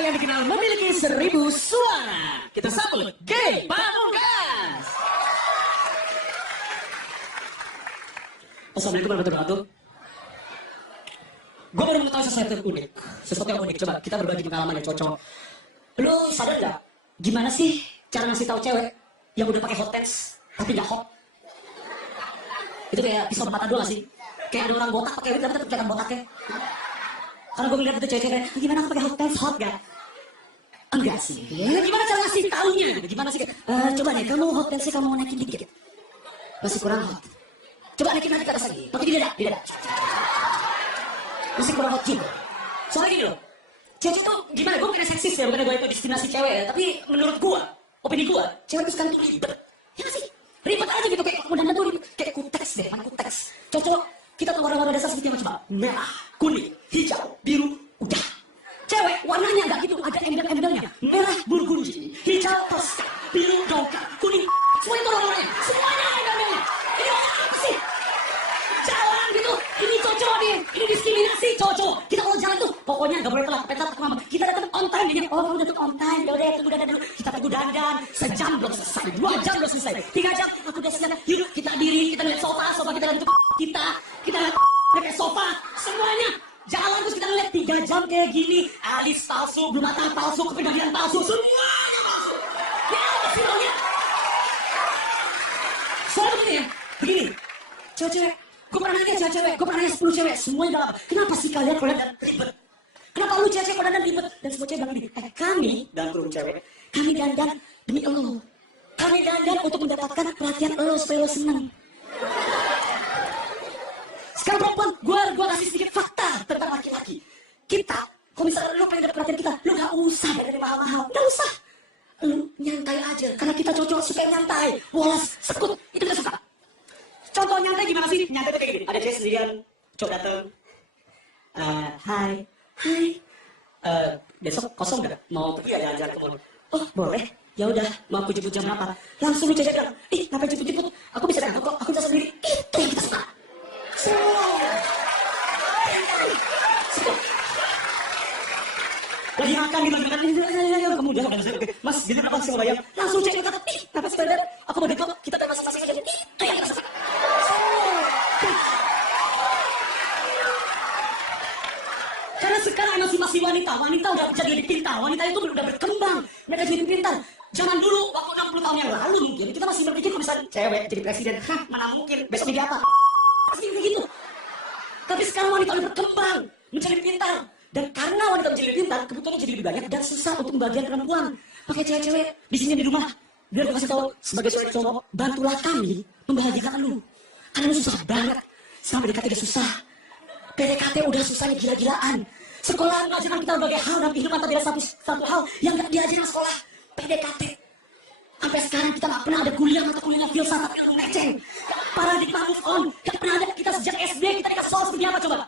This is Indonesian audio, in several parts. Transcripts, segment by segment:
yang dikenal memiliki 1000 suara. Kita sambut G. Pamungkas. Assalamualaikum warahmatullahi wabarakatuh. Gue baru mengetahui sesuatu yang unik. Coba kita berbagi pengalaman ya, cocok. Lu sadar nggak? Gimana sih cara ngasih tahu cewek yang udah pakai hot pants tapi nggak hot? Itu kayak pisau mata dua nggak sih? Kayak ada orang botak pakai wig tapi tetap kelihatan botaknya. Karena gue ngeliat itu cewek-cewek, gimana aku pakai hot pants hot gak? Enggak sih. Gimana cara ngasih taunya? Gimana sih? Coba nih, kamu hot pants kamu naikin dikit. Masih kurang hot. Coba naikin lagi ke atas lagi. Tapi di dada. Masih kurang hot juga. Soalnya gini loh, cewek itu gimana? Gue bukan seksis ya, bukan gue itu destinasi cewek ya. Tapi menurut gue, opini gue, cewek itu sekarang tuh ribet. Ya gak sih? Ribet aja gitu, kayak kemudian tuh ribet. Kayak kuteks deh, mana kuteks. Cocok, kita tuh warna-warna dasar seperti yang coba. Merah, kuning, hijau, biru, udah. Cewek warnanya enggak gitu, ada embel-embelnya. Merah, bulu-bulu, hijau, toska, biru, dongkrak, kuning. Semua itu warna-warnanya. Semuanya ada embel-embelnya. Ini warna apa sih? Jalan gitu, ini cocok nih, ini diskriminasi cocok. Kita kalau jalan tuh, pokoknya nggak boleh telat, petat lama. Kita datang on time, ini oh udah tuh on time, udah tunggu dandan dulu. Kita tunggu dandan, sejam belum selesai, 2 jam belum selesai, 3 jam aku udah siap. Yuk kita diri, kita lihat sofa kita lihat kita lihat sofa, semuanya. Jalan terus kita lihat 3 jam kayak gini, alis palsu, belum mata palsu, kepegangan palsu, semuanya palsu. Ya apa sih maunya? Soalnya begini ya, begini, cewek-cewek. Gue pernah nanya cewek-cewek, gue pernah nanya 10 cewek, semuanya bilang apa? Kenapa sih kalian dan ribet? Kenapa lu cewek dan ribet? Dan semua cewek bilang gini, kami, dalam kurung cewek, kami dandan demi elu. Kami dandan untuk mendapatkan perhatian elu supaya lu seneng. Sekarang perempuan, gue kasih sedikit fakta tentang laki-laki. Kita, kalau misalnya lu pengen dapat perhatian kita, lu gak usah dari mahal-mahal, gak usah. Lu nyantai aja, karena kita cocok suka nyantai, woles, sekut, itu kita suka. Contoh nyantai gimana sih? Nyantai tuh kayak gini. Ada cewek sendirian, cowok dateng. Hai. Besok kosong gak? Mau pergi ya jalan-jalan ke mall? Oh boleh. Ya udah, mau aku jemput jam berapa? Langsung lu cewek bilang, ngapain jemput-jemput? Aku bisa datang kok, aku bisa sendiri. Itu yang kita suka. Lagi makan di mana? Kamu udah Mas, jadi apa sih bayang? Langsung cewek kata, apa sih bayar? Aku mau dekok, kita pengen masing-masing aja. Itu yang kita suka. Karena sekarang masih wanita udah jadi pintar, wanita itu udah berkembang, mereka jadi pintar. Zaman dulu, waktu 60 tahun yang lalu mungkin, kita masih berpikir kalau misalnya cewek jadi presiden, mana mungkin, besok jadi apa? Pasti begitu. Tapi sekarang wanita udah berkembang, menjadi pintar. Dan karena wanita menjadi pintar, kebutuhannya jadi lebih banyak dan susah untuk membagian perempuan. Pakai cewek-cewek di sini di rumah, biar gue kasih tahu sebagai seorang cowok, bantulah kami membahagiakan lu. Karena lu susah banget, sampai PDKT udah susah. PDKT udah susahnya gila-gilaan. Sekolah mengajarkan kita berbagai hal dalam kehidupan, tapi ada satu hal yang gak diajarin sekolah, PDKT. Sampai sekarang kita gak pernah ada mata kuliahnya filsafat ilmu meceng. Paradigma move on, gak pernah ada kita sejak SD, kita dikasih soal seperti apa coba?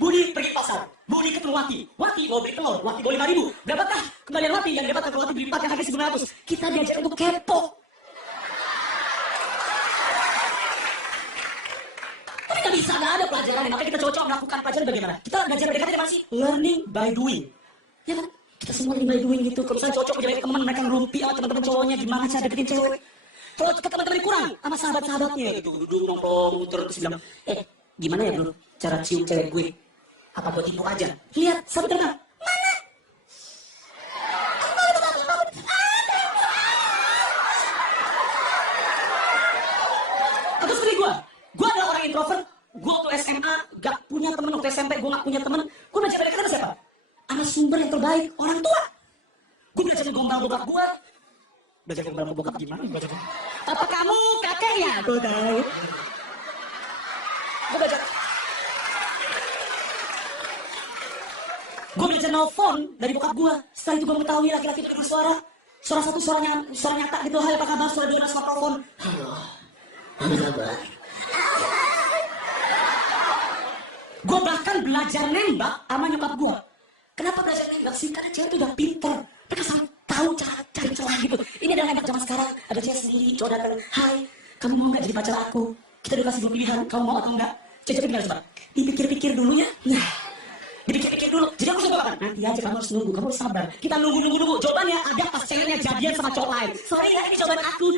Budi pergi pasar, Budi ketemu Wati mau beli telur, Wati mau 5.000. Berapakah kembalian Wati yang dapatkan kalau Wati beli 4 yang harganya 900? Kita diajar untuk kepo. Tapi gak bisa, gak ada pelajaran, makanya kita coba melakukan pelajaran bagaimana? Kita belajar PDKT dari mana sih? Learning by doing. Ya kan? Kita semua learning by doing gitu. Kalau misalnya cocok menjadi teman, mereka ngerumpi sama teman-teman cowoknya, gimana cara deketin cewek? Kalau ke teman-teman kurang, sama sahabat-sahabatnya gitu, duduk nongkrong, terus bilang, gimana ya bro, cara cium cewek gue? Apa gue tipu aja? Lihat, sahabat mana? Atau seperti gue adalah orang introvert. Gue waktu SMA gak punya temen, waktu SMP gue gak punya temen. Gue belajar PDKT sama siapa? Sama sumber yang terbaik, orang tua. Gue belajar gombal bokap gue. Belajar gombal bokap gimana? Apa kamu kakeknya? Gue tahu. Gue belajar nelfon dari bokap gue. Setelah itu gue mengetahui laki-laki itu bersuara. Suara satu, suara nyata gitu. Hai apa kabar? Suara dua, sama telepon. Halo. Apa kabar? Gue bahkan belajar nembak sama nyokap gue. Kenapa belajar nembak sih? Karena cewek itu udah pinter. Mereka selalu tahu cara cari celah gitu. Ini adalah nembak zaman sekarang. Ada cewek sendiri, cowok datang. Hai, kamu mau gak jadi pacar aku? Kita udah kasih 2 pilihan. Kamu mau atau enggak? Cewek gimana coba? Dipikir-pikir dulu ya. Nah, dipikir-pikir dulu. Jadi aku coba kan, nanti aja kamu harus nunggu, kamu harus sabar. Kita nunggu. Jawabannya ada pas ceweknya jadian sama cowok lain. Sorry ya, ini jawaban aku.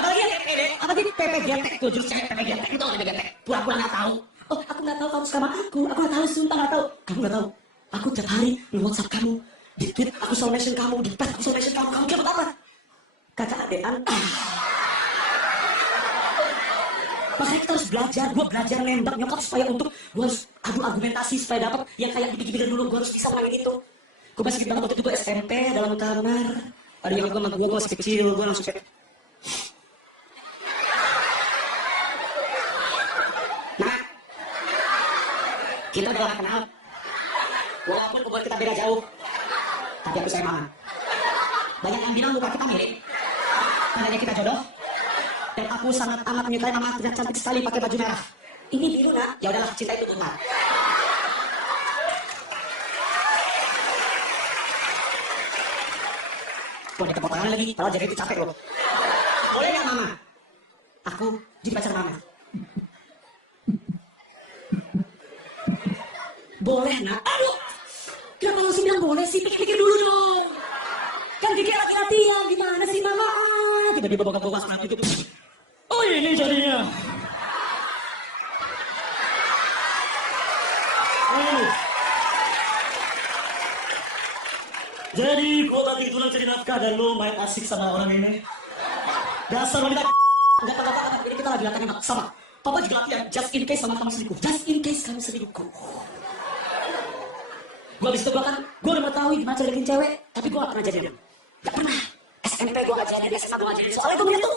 Apalagi yang pede, apalagi pepe getek tuh, justru cewek pepe getek itu pepe getek. Pura-pura nggak tahu. Oh, aku nggak tahu kamu sama aku nggak tahu, sumpah nggak tahu. Kamu nggak tahu. Aku tiap hari nge-WhatsApp kamu, di tweet aku selalu mention kamu, di pet aku selalu mention kamu kira apa? Kakak adean. Makanya kita harus belajar, gue belajar nembak nyokap supaya untuk gue harus adu argumentasi supaya dapat yang kayak dipikir dulu, gue harus bisa menangin itu. Gue masih banget waktu itu gue SMP dalam kamar, ada yang gue sama gue masih kecil, gue langsung kayak nah, kita udah lama kenal. Walaupun hubungan kita beda jauh, tapi aku sayang mama. Banyak yang bilang muka kita mirip, tandanya kita jodoh. Dan aku sangat amat menyukai mama yang cantik sekali pakai baju merah. Ini biru nak, ya udahlah, cinta itu benar. Boleh tepuk tangan lagi, kalau jadi itu capek loh. Boleh nggak mama? Aku jadi pacar mama. Boleh nak. Aduh, kenapa langsung bilang boleh sih? Pikir-pikir dulu dong. Kan pikir hati-hati ya, gimana sih mama? Tiba-tiba bokap-bokap seperti itu. Oh ini jadinya. Oh. Jadi gua bagi tulang jadi nafkah dan lu main asik sama orang ini. Dasar wanita. Enggak apa-apa, ini kita lagi latihan sama. Papa juga latihan just in case sama kamu selingkuh. Just in case kamu selingkuh. Gua abis itu gua udah mengetahui gimana cara deketin cewek, tapi gua gak pernah jadian. Gak pernah. SMP gua gak jadian, SMA gua gak jadian. Soalnya gua ngeliat tuh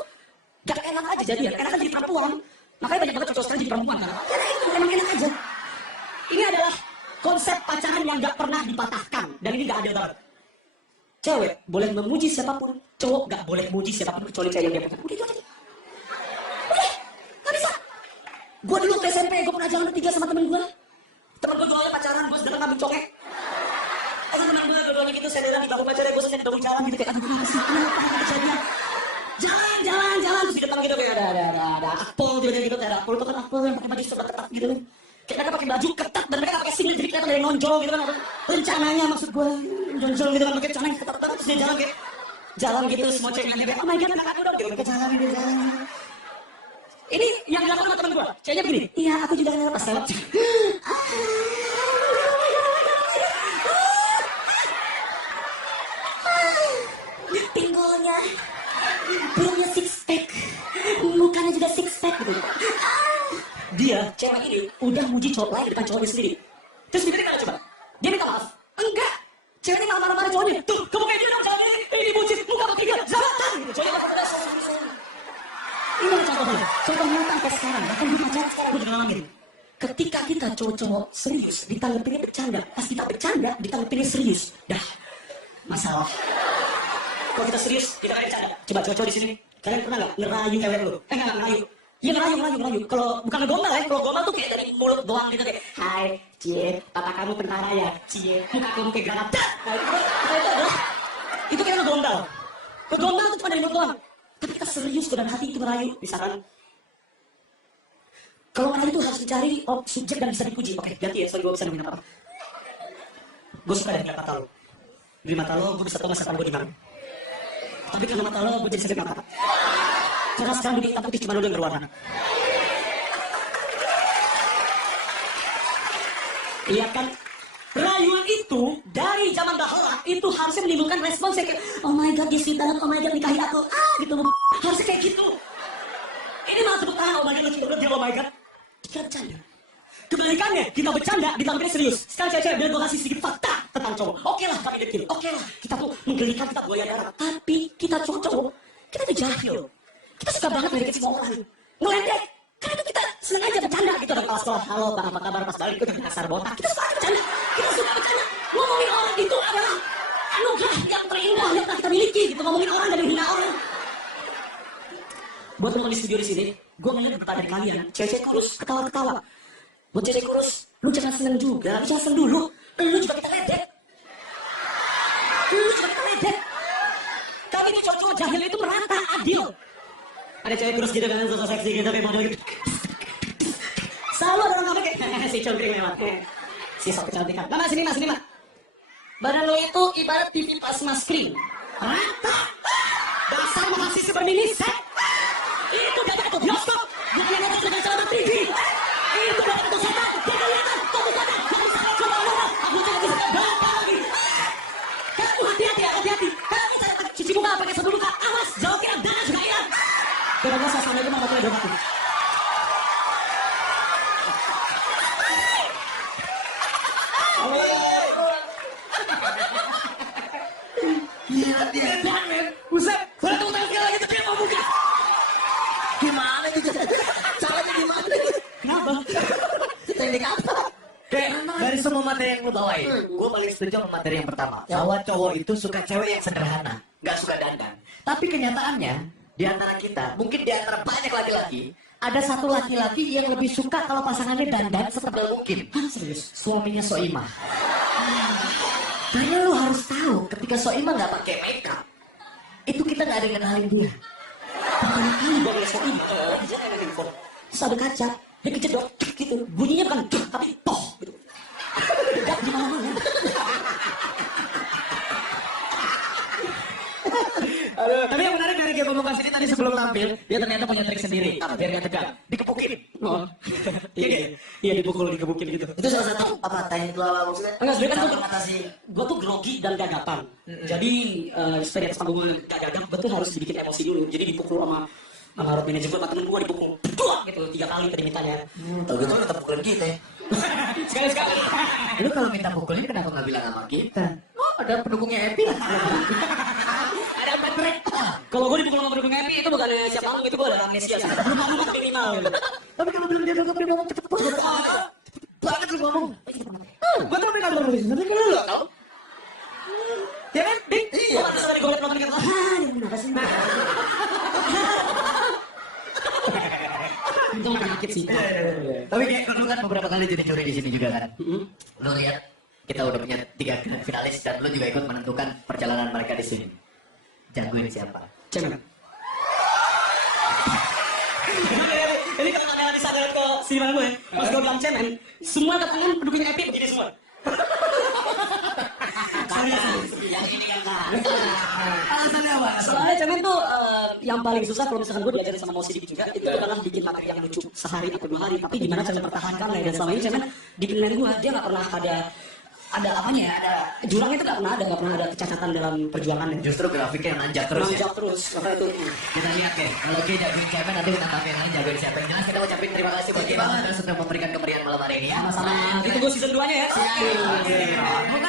gak enak aja jadian. Enak kan jadi perempuan. Makanya banyak banget cowok sekarang jadi perempuan kan. Karena itu emang enak aja. Ini adalah konsep pacaran yang gak pernah dipatahkan. Dan ini gak ada banget. Cewek boleh memuji siapapun, cowok gak boleh memuji siapapun kecuali cewek yang dia punya. Udah itu aja. Udah, gak bisa. Gua dulu ke SMP, gua pernah jalan bertiga sama temen gua. Temen gua jualnya pacaran, gua sedang ngambil cokek. Temen gue dua-duanya gitu, saya bilang di bangku pacarnya, gue sedang bangun jalan gitu kayak, aduh kenapa sih, kenapa kejadian? Jalan, terus di depan gitu kayak ada akpol tiba-tiba gitu, kayak ada akpol itu kan akpol yang pakai baju super ketat gitu kan. Kayak mereka pakai baju ketat dan mereka pakai singlet jadi kelihatan dari nonjol gitu kan. Rencananya maksud gue, nonjol gitu kan, pakai celana yang ketat-ketat terus dia jalan kayak, jalan gitu semua ceweknya kayak, oh my god, anak dong, gitu, mereka jalan. Ini yang dilakukan sama temen gue, ceweknya begini, iya aku juga ngeliat pas lewat. Pinggulnya, perutnya six pack, mukanya juga six pack gitu. Dia, cewek ini, udah muji cowok lain depan cowoknya sendiri. Terus dia kan coba, dia minta maaf. Enggak, cewek ini malah marah-marah cowoknya. Tuh, kamu kayak gini dong jangan ini bucin, muka ketiga, zalatan gitu. Cowoknya bakal udah ini adalah contohnya, contoh nyata sampai sekarang, bahkan di pacaran sekarang gue juga ngalamin. Ketika kita cowok-cowok serius, ditanggepinnya bercanda. Pas kita bercanda, ditanggepinnya serius. Dah, masalah. Kalau kita serius, kita kayak bercanda. Coba cowok-cowok di sini, kalian pernah nggak ngerayu cewek lu? Nggak ngerayu. Iya ngerayu. Kalau bukan ngegombal ya, kalau gombal tuh kayak dari mulut doang gitu kayak, hai, cie, papa kamu tentara ya, cie, muka kamu kayak granat. Nah itu kayak ngegombal. Ngegombal tuh cuma dari mulut doang. Tapi kita serius dengan hati itu ngerayu, misalkan. Kalau ngerayu itu harus dicari subjek dan bisa dipuji. Oke, ganti ya, sorry gue bisa nemuin apa-apa. Gue suka dari mata lo. Dari mata lo, gue bisa tahu masa depan gue di mana. Tapi karena mata lo, gue jadi sakit mata. Karena sekarang dunia hitam putih cuma lo yang berwarna. Iya kan? Rayuan itu dari zaman dahulu itu harusnya menimbulkan respons kayak, oh my god, dia sweet banget, oh my god, nikahi aku, gitu. Harusnya kayak gitu. Ini malah tepuk tangan, oh my god, dia oh my god. Kita bercanda. Kebalikannya, kita bercanda, ditangkapnya serius. Sekarang cewek-cewek biar gue kasih sedikit fakta tentang cowok. Oke lah, kami dekil. Oke lah, kita tuh menggelikan, kita buaya darah. Tapi kita cowok, kita tuh jahil. Kita suka banget ngeliat semua orang. Ngeledek. Karena itu kita senang aja bercanda gitu. Dari kelas sekolah, halo bang, apa kabar, pas balik, itu dasar botak. Kita suka bercanda. Kita suka bercanda. Ngomongin orang itu adalah anugerah yang terindah yang telah kita miliki. Gitu. Ngomongin orang dan menghina orang. Buat teman di studio di sini, gue ngeliat beberapa dari kalian, cewek kurus, ketawa-ketawa. Buat cewek kurus, lu jangan seneng juga, lu jangan seneng dulu. Lu juga kita ledek. Kami ini cowok-cowok jahil itu merata, adil. Ada cewek kurus gitu kan, sosok seksi gitu, kayak model gitu. Selalu ada orang kayak, si congkring memang. Si sok kecantikan. Mama sini mas, sini mas. Badan lo itu ibarat TV plasma screen. Rata. Dasar mahasiswa berminiset. Itu datang ke bioskop. Bukan yang datang dengan celana 3D. Itu datang ke setan. Dia kelihatan. Kamu sadar. Kamu sadar. Coba ngomong. Aku jangan bisa. Berapa lagi? Kamu hati-hati ya, hati-hati. Kamu cara cuci muka pakai sabun muka. Awas, jauh kira dana juga hilang. Coba saya sampai rumah waktu ada waktu. Gila dia. Buset, saya tunggu sekali lagi tapi mau buka. Gimana itu? Caranya gimana? Kenapa? Teknik apa? Kayak dari semua materi yang lu bawain, gue paling setuju sama materi yang pertama. Bahwa cowok itu suka cewek yang sederhana, nggak suka dandan. Tapi kenyataannya di antara kita, mungkin di antara banyak laki-laki, ada satu laki-laki yang lebih suka kalau pasangannya dandan setebal mungkin. Serius? Suaminya Soimah. Karena lu harus tahu, ketika Soimah nggak pakai makeup, itu kita nggak ada yang kenalin dia. Pertama kali gue ngeliat soal ini, dia kayak ada info. Terus ada kaca, dia kejedot gitu. Bunyinya bukan duk, tapi toh gitu. Dedak di mana-mana. Tapi yang menarik dari Game Pamungkas ini tadi sebelum tampil, dia ternyata punya trik sendiri. Biar nggak tegang, dikepukin. Oh. Iya dipukul, dikebukin gitu. Itu salah satu apa teknik lo maksudnya? Enggak, sebenarnya kan Cara mengatasi. gue tuh grogi dan gagapan. Jadi supaya di atas panggung gak gagap, gue tuh harus dibikin emosi dulu. Jadi dipukul sama road manager gue, sama temen gue dipukul. Duak gitu, 3 kali tadi mintanya. Tahu gitu lo tetap pukulin kita ya. Sekali-sekali. Lu kalau minta pukulin kenapa nggak bilang sama kita? Oh, ada pendukungnya Epi lah. Ada 4 track. Kalau gue dipukul sama pendukung Happy itu bukan siap panggung, itu gue ada amnesia. Belum panggung minimal gitu. Tapi kalau belum dia ngomong cepet banget lu ngomong. Gua tuh pengen ngomong tapi kalau lu nggak tahu. Ya kan? Iya. Gue harus tadi gue liat penonton kata, kenapa sih? Untung gak sakit sih. Tapi kayak lu kan beberapa kali jadi juri di sini juga kan. Lu lihat kita udah punya 3 finalis dan lu juga ikut menentukan perjalanan mereka di sini. Jagoin siapa? Cemen. Ini kalau kalian bisa lihat ke sini gue, pas gue bilang cemen, semua katangan pendukungnya Happy begini semua. Yang ini kan Alasannya apa? soalnya cemen tuh yang paling susah kalau misalkan gue diajarin sama Mosi juga itu adalah bikin materi yang lucu sehari atau 2 hari, tapi gimana cara mempertahankan dan selama ini cemen di penilaian gue dia nggak pernah ada apanya ya, ada jurangnya itu nggak pernah ada kecacatan dalam perjuangannya. Justru grafiknya nanjak terus ya. Nanjak terus, maka itu. Kita lihat ya, kalau Oke jagoin siapa nanti kita tampilin nanti jagoin siapa. Yang jelas kita ucapin terima kasih buat kita sudah memberikan kemeriahan malam hari ini ya. Sama-sama. Ditunggu season 2-nya ya. Siap.